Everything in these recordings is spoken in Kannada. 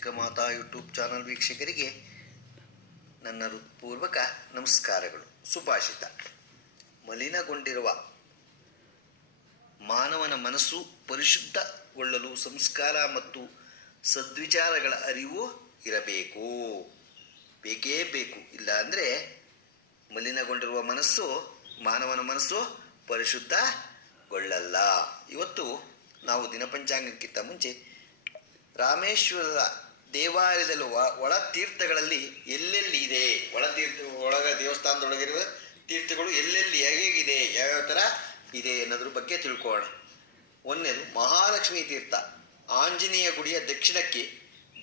ಚಿಕ್ಕಮಾತಾ ಯೂಟ್ಯೂಬ್ ಚಾನಲ್ ವೀಕ್ಷಕರಿಗೆ ನನ್ನ ಹೃತ್ಪೂರ್ವಕ ನಮಸ್ಕಾರಗಳು. ಸುಭಾಷಿತ. ಮಲಿನಗೊಂಡಿರುವ ಮಾನವನ ಮನಸ್ಸು ಪರಿಶುದ್ಧಗೊಳ್ಳಲು ಸಂಸ್ಕಾರ ಮತ್ತು ಸದ್ವಿಚಾರಗಳ ಅರಿವು ಇರಬೇಕು. ಬೇಕೇ ಬೇಕು. ಇಲ್ಲ ಅಂದರೆ ಮಲಿನಗೊಂಡಿರುವ ಮಾನವನ ಮನಸ್ಸು ಪರಿಶುದ್ಧಗೊಳ್ಳಲ್ಲ. ಇವತ್ತು ನಾವು ದಿನಪಂಚಾಂಗಕ್ಕಿಂತ ಮುಂಚೆ ರಾಮೇಶ್ವರದ ದೇವಾಲಯದಲ್ಲಿ ಒಳ ತೀರ್ಥಗಳಲ್ಲಿ ಎಲ್ಲೆಲ್ಲಿ ಇದೆ, ದೇವಸ್ಥಾನದೊಳಗಿರುವ ತೀರ್ಥಗಳು ಎಲ್ಲೆಲ್ಲಿ ಹೇಗಿದೆ, ಯಾವ್ಯಾವ ಥರ ಇದೆ ಅನ್ನೋದ್ರ ಬಗ್ಗೆ ತಿಳ್ಕೊಳ್ಳೋಣ. ಒಂದನೇದು ಮಹಾಲಕ್ಷ್ಮೀ ತೀರ್ಥ, ಆಂಜನೇಯ ಗುಡಿಯ ದಕ್ಷಿಣಕ್ಕೆ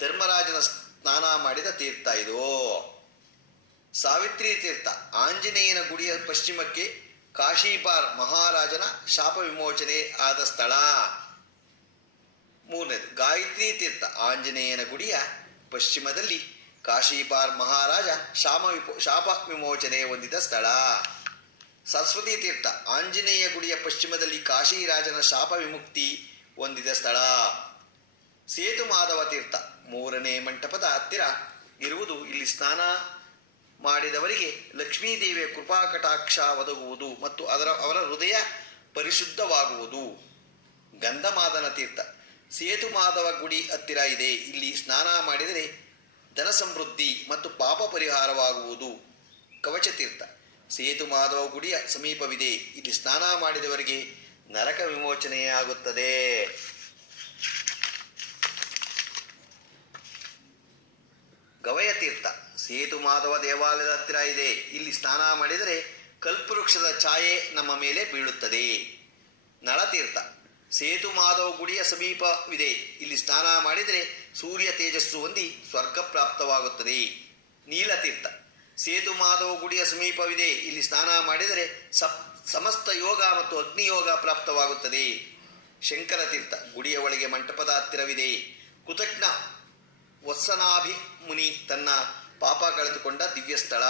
ಧರ್ಮರಾಜನ ಸ್ನಾನ ಮಾಡಿದ ತೀರ್ಥ ಇದು. ಸಾವಿತ್ರಿ ತೀರ್ಥ, ಆಂಜನೇಯನ ಗುಡಿಯ ಪಶ್ಚಿಮಕ್ಕೆ ಕಾಶೀಪಾರ್ ಮಹಾರಾಜನ ಶಾಪ ವಿಮೋಚನೆ ಆದ ಸ್ಥಳ. ಮೂರನೇದು ಗಾಯತ್ರಿ ತೀರ್ಥ, ಆಂಜನೇಯನ ಗುಡಿಯ ಪಶ್ಚಿಮದಲ್ಲಿ ಕಾಶೀಪಾರ್ ಮಹಾರಾಜ ಶಾಪ ವಿಮೋಚನೆ ಹೊಂದಿದ ಸ್ಥಳ. ಸರಸ್ವತಿ ತೀರ್ಥ, ಆಂಜನೇಯ ಗುಡಿಯ ಪಶ್ಚಿಮದಲ್ಲಿ ಕಾಶಿರಾಜನ ಶಾಪ ವಿಮುಕ್ತಿ ಹೊಂದಿದ ಸ್ಥಳ. ಸೇತು ಮಾಧವ ತೀರ್ಥ, ಮೂರನೇ ಮಂಟಪದ ಹತ್ತಿರ ಇರುವುದು. ಇಲ್ಲಿ ಸ್ನಾನ ಮಾಡಿದವರಿಗೆ ಲಕ್ಷ್ಮೀದೇವಿಯ ಕೃಪಾ ಕಟಾಕ್ಷ ಒದಗುವುದು ಮತ್ತು ಅವರ ಹೃದಯ ಪರಿಶುದ್ಧವಾಗುವುದು. ಗಂಧಮಾದನ ತೀರ್ಥ, ಸೇತು ಮಾಧವ ಗುಡಿ ಹತ್ತಿರ ಇದೆ. ಇಲ್ಲಿ ಸ್ನಾನ ಮಾಡಿದರೆ ಧನ ಸಮೃದ್ಧಿ ಮತ್ತು ಪಾಪ ಪರಿಹಾರವಾಗುವುದು. ಕವಚ ತೀರ್ಥ, ಸೇತು ಮಾಧವ ಗುಡಿಯ ಸಮೀಪವಿದೆ. ಇಲ್ಲಿ ಸ್ನಾನ ಮಾಡಿದವರಿಗೆ ನರಕ ವಿಮೋಚನೆಯಾಗುತ್ತದೆ. ಗವಯ ತೀರ್ಥ, ಸೇತು ಮಾಧವ ದೇವಾಲಯದ ಹತ್ತಿರ ಇದೆ. ಇಲ್ಲಿ ಸ್ನಾನ ಮಾಡಿದರೆ ಕಲ್ಪವೃಕ್ಷದ ಛಾಯೆ ನಮ್ಮ ಮೇಲೆ ಬೀಳುತ್ತದೆ. ನಳತೀರ್ಥ, ಸೇತು ಮಾಧವ ಗುಡಿಯ ಸಮೀಪವಿದೆ. ಇಲ್ಲಿ ಸ್ನಾನ ಮಾಡಿದರೆ ಸೂರ್ಯ ತೇಜಸ್ಸು ಹೊಂದಿ ಸ್ವರ್ಗ ಪ್ರಾಪ್ತವಾಗುತ್ತದೆ. ನೀಲತೀರ್ಥ, ಸೇತು ಮಾಧವ ಗುಡಿಯ ಸಮೀಪವಿದೆ. ಇಲ್ಲಿ ಸ್ನಾನ ಮಾಡಿದರೆ ಸಮಸ್ತ ಯೋಗ ಮತ್ತು ಅಗ್ನಿಯೋಗ ಪ್ರಾಪ್ತವಾಗುತ್ತದೆ. ಶಂಕರ ತೀರ್ಥ, ಗುಡಿಯ ಒಳಗೆ ಮಂಟಪದ ಹತ್ತಿರವಿದೆ. ಕೃತಜ್ಞ ವತ್ಸನಾಭಿ ಮುನಿ ತನ್ನ ಪಾಪ ಕಳೆದುಕೊಂಡ ದಿವ್ಯ ಸ್ಥಳ.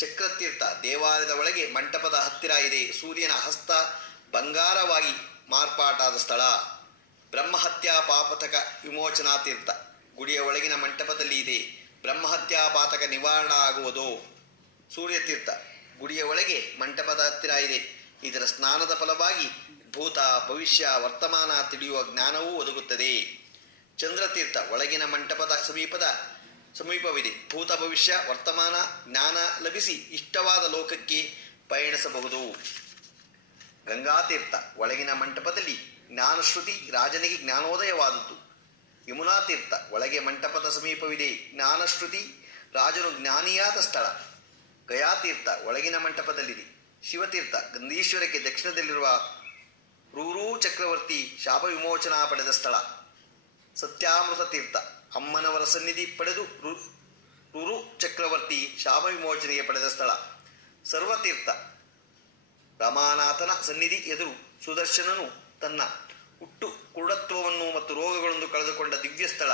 ಚಕ್ರತೀರ್ಥ, ದೇವಾಲಯದ ಒಳಗೆ ಮಂಟಪದ ಹತ್ತಿರ ಇದೆ. ಸೂರ್ಯನ ಹಸ್ತ ಬಂಗಾರವಾಗಿ ಮಾರ್ಪಾಟಾದ ಸ್ಥಳ. ಬ್ರಹ್ಮಹತ್ಯಾ ಪಾಪತಕ ವಿಮೋಚನಾ ತೀರ್ಥ, ಗುಡಿಯ ಒಳಗಿನ ಮಂಟಪದಲ್ಲಿ ಇದೆ. ಬ್ರಹ್ಮಹತ್ಯಾ ಪಾತಕ ನಿವಾರಣೆ ಆಗುವುದು. ಸೂರ್ಯತೀರ್ಥ, ಗುಡಿಯ ಒಳಗೆ ಮಂಟಪದ ಹತ್ತಿರ ಇದೆ. ಇದರ ಸ್ನಾನದ ಫಲವಾಗಿ ಭೂತ ಭವಿಷ್ಯ ವರ್ತಮಾನ ತಿಳಿಯುವ ಜ್ಞಾನವೂ ಒದಗುತ್ತದೆ. ಚಂದ್ರತೀರ್ಥ, ಒಳಗಿನ ಮಂಟಪದ ಸಮೀಪವಿದೆ. ಭೂತ ಭವಿಷ್ಯ ವರ್ತಮಾನ ಜ್ಞಾನ ಲಭಿಸಿ ಇಷ್ಟವಾದ ಲೋಕಕ್ಕೆ ಪಯಣಿಸಬಹುದು. ಗಂಗಾತೀರ್ಥ, ಒಳಗಿನ ಮಂಟಪದಲ್ಲಿ ಜ್ಞಾನಶ್ರುತಿ ರಾಜನಿಗೆ ಜ್ಞಾನೋದಯವಾದದ್ದು. ಯಮುನಾ ತೀರ್ಥ, ಒಳಗೆ ಮಂಟಪದ ಸಮೀಪವಿದೆ. ಜ್ಞಾನಶ್ರುತಿ ರಾಜನು ಜ್ಞಾನಿಯಾದ ಸ್ಥಳ. ಗಯಾತೀರ್ಥ, ಒಳಗಿನ ಮಂಟಪದಲ್ಲಿದೆ. ಶಿವತೀರ್ಥ, ಗಂಧೀಶ್ವರಕ್ಕೆ ದಕ್ಷಿಣದಲ್ಲಿರುವ ರೂರೂ ಚಕ್ರವರ್ತಿ ಶಾಪ ವಿಮೋಚನಾ ಪಡೆದ ಸ್ಥಳ. ಸತ್ಯಾಮೃತ ತೀರ್ಥ, ಅಮ್ಮನವರ ಸನ್ನಿಧಿ ಪಡೆದು ರುರು ಚಕ್ರವರ್ತಿ ಶಾಪ ವಿಮೋಚನೆಗೆ ಪಡೆದ ಸ್ಥಳ. ಸರ್ವತೀರ್ಥ, ರಮಾನಾಥನ ಸನ್ನಿಧಿ ಎದುರು ಸುದರ್ಶನನು ತನ್ನ ಹುಟ್ಟು ಕುರುಡತ್ವವನ್ನು ಮತ್ತು ರೋಗಗಳನ್ನು ಕಳೆದುಕೊಂಡ ದಿವ್ಯ ಸ್ಥಳ.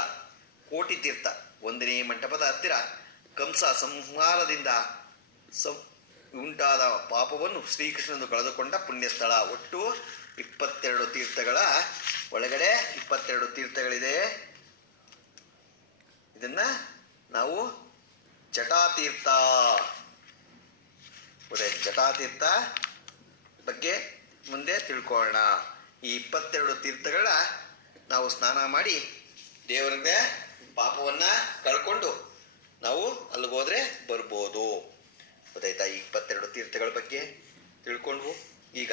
ಕೋಟಿ ತೀರ್ಥ, ಒಂದನೇ ಮಂಟಪದ ಹತ್ತಿರ ಕಂಸ ಸಂಹಾರದಿಂದ ಉಂಟಾದ ಪಾಪವನ್ನು ಶ್ರೀಕೃಷ್ಣನು ಕಳೆದುಕೊಂಡ ಪುಣ್ಯಸ್ಥಳ. ಒಟ್ಟು 22 ತೀರ್ಥಗಳ ಒಳಗಡೆ 22 ತೀರ್ಥಗಳಿದೆ. ಇದನ್ನ ನಾವು ಜಟಾತೀರ್ಥ ಬಗ್ಗೆ ಮುಂದೆ ತಿಳ್ಕೊಳ್ಳೋಣ. ಈ 22 ತೀರ್ಥಗಳ ನಾವು ಸ್ನಾನ ಮಾಡಿ ದೇವರಿಗೆ ಪಾಪವನ್ನು ಕಳ್ಕೊಂಡು ನಾವು ಅಲ್ಲಿಗೋದ್ರೆ ಬರ್ಬೋದು. ಗೊತ್ತಾಯ್ತಾ? ಈ 22 ತೀರ್ಥಗಳ ಬಗ್ಗೆ ತಿಳ್ಕೊಂಡ್ವು. ಈಗ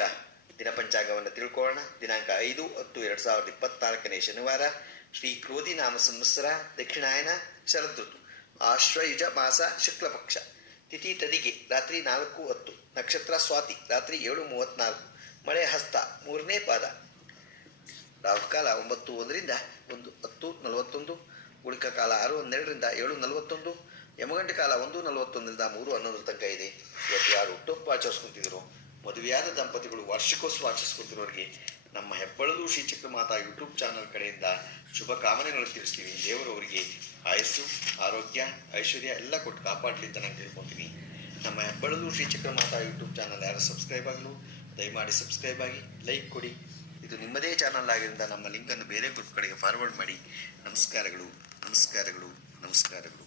ದಿನಪಂಚಾಂಗವನ್ನು ತಿಳ್ಕೊಳ್ಳೋಣ. ದಿನಾಂಕ 5/10/2024 ಶನಿವಾರ, ಶ್ರೀ ಕ್ರೋಧಿ ನಾಮ ಸಂವತ್ಸರ, ದಕ್ಷಿಣಾಯನ, ಶರದೃತು, ಆಶ್ವಯುಜ ಮಾಸ, ಶುಕ್ಲಪಕ್ಷ, ತಿಥಿ ತದಿಗೆ ರಾತ್ರಿ 4:10, ನಕ್ಷತ್ರ ಸ್ವಾತಿ ರಾತ್ರಿ 7:34, ಮಳೆ ಹಸ್ತ 3ನೇ ಪಾದ, ರಾಹುಕಾಲ 9:01ರಿಂದ 10:41, ಉಳಿಕ ಕಾಲ 6:12ರಿಂದ 7:41, ಯಮಗಂಟ ಕಾಲ 1:41ರಿಂದ 3:11 ತನಕ ಇದೆ. ಇವತ್ತು ಯಾರು ಹುಟ್ಟುಹಬ್ಬ ಆಚರಿಸ್ಕೊತಿದ್ರು, ಮದುವೆಯಾದ ದಂಪತಿಗಳು ವಾರ್ಷಿಕೋತ್ಸವ ಆಚರಿಸ್ಕೊತಿರೋರಿಗೆ ನಮ್ಮ ಹೆಬ್ಬಳಲು ಶ್ರೀ ಚಿಕ್ಕಮಾತಾ ಯೂಟ್ಯೂಬ್ ಚಾನಲ್ ಕಡೆಯಿಂದ ಶುಭ ಕಾಮನೆಗಳು ತಿಳಿಸ್ತೀವಿ. ದೇವರು ಅವರಿಗೆ ಆಯಸ್ಸು, ಆರೋಗ್ಯ, ಐಶ್ವರ್ಯ ಎಲ್ಲ ಕೊಟ್ಟು ಕಾಪಾಡಲಿ ಅಂತ ನಾನು ತಿಳ್ಕೊತೀನಿ. ನಮ್ಮ ಹೆಬ್ಬಳಲು ಶ್ರೀ ಚಿಕ್ಕಮಾತಾ ಯೂಟ್ಯೂಬ್ ಚಾನಲ್ ಯಾರು ಸಬ್ಸ್ಕ್ರೈಬ್ ಆಗಲು ದಯಮಾಡಿ ಸಬ್ಸ್ಕ್ರೈಬ್ ಆಗಿ, ಲೈಕ್ ಕೊಡಿ. ಇದು ನಿಮ್ಮದೇ ಚಾನಲ್ ಆಗಿದ್ದರಿಂದ ನಮ್ಮ ಲಿಂಕನ್ನು ಬೇರೆ ಗ್ರೂಪ್ ಕಡೆಗೆ ಫಾರ್ವರ್ಡ್ ಮಾಡಿ. ನಮಸ್ಕಾರಗಳು. ನಮಸ್ಕಾರಗಳು ನಮಸ್ಕಾರಗಳು.